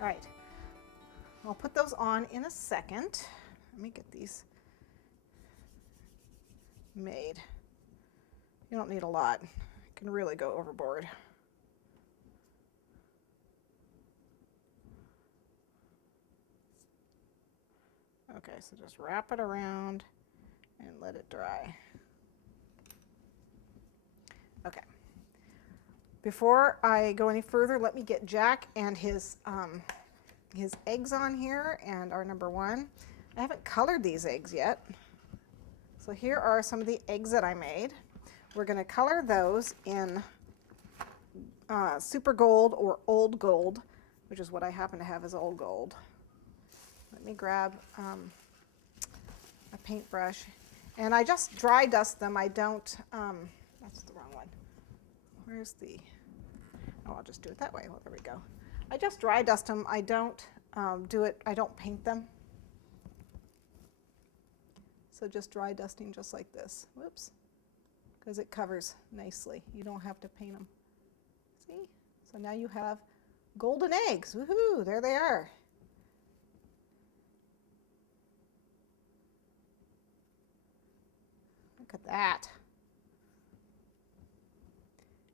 All right, I'll put those on in a second. Let me get these made. You don't need a lot. You can really go overboard. Okay, so just wrap it around and let it dry. Okay. Before I go any further, let me get Jack and his eggs on here and our number one. I haven't colored these eggs yet. So here are some of the eggs that I made. We're going to color those in super gold or old gold, which is what I happen to have as old gold. Let me grab a paintbrush. And I just dry dust them. I don't, that's the wrong one. Where's the, oh, I'll just do it that way. Well, there we go. I just dry dust them. I don't I don't paint them. So just dry dusting just like this. Whoops. Because it covers nicely. You don't have to paint them. See? So now you have golden eggs. Woohoo! There they are. Look at that.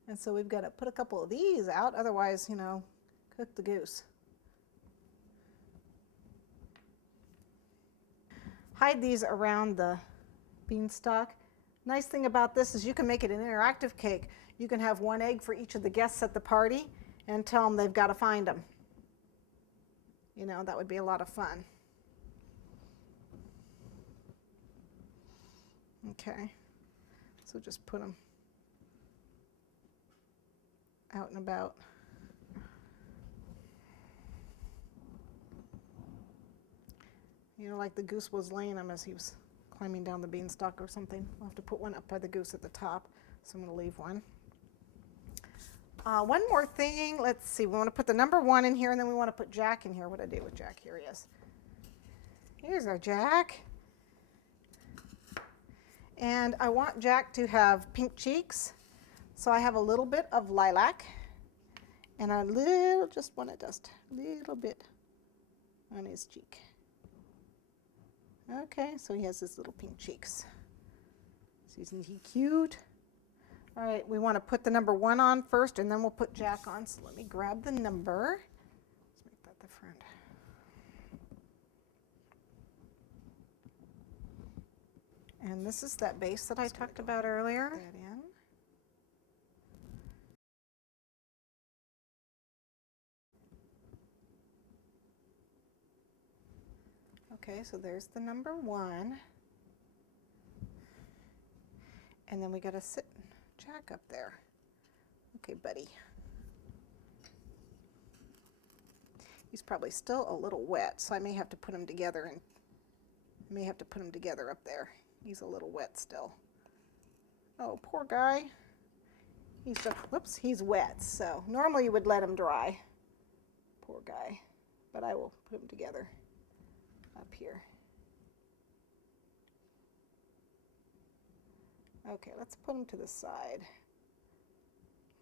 And so we've got to put a couple of these out, otherwise, you know, cook the goose. Hide these around the beanstalk. Nice thing about this is you can make it an interactive cake. You can have one egg for each of the guests at the party and tell them they've got to find them. You know, that would be a lot of fun. Okay, so just put them out and about. You know, like the goose was laying them as he was climbing down the beanstalk or something. We'll have to put one up by the goose at the top, so I'm going to leave one. One more thing. Let's see. We want to put the number one in here, and then we want to put Jack in here. What did I do with Jack? Here he is. Here's our Jack. And I want Jack to have pink cheeks, so I have a little bit of lilac and a little, just want to dust a little bit on his cheek. Okay, so he has his little pink cheeks. So isn't he cute? All right, we want to put the number one on first, and then we'll put Jack on. So let me grab the number. Let's make that the front. And this is that base that I talked about earlier. Put that in. Okay, so there's the number one. And then we got to sit Jack up there. Okay, buddy. He's probably still a little wet, so I may have to put him together and up there. He's a little wet still. Oh, poor guy. He's just, whoops, he's wet. So normally you would let him dry. Poor guy. But I will put him together up here. Okay, let's put him to the side.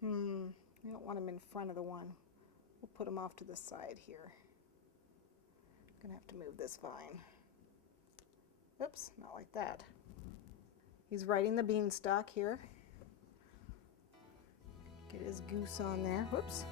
We don't want him in front of the one. We'll put him off to the side here. I'm gonna have to move this vine. Oops, not like that. He's riding the beanstalk here. Get his goose on there. Whoops.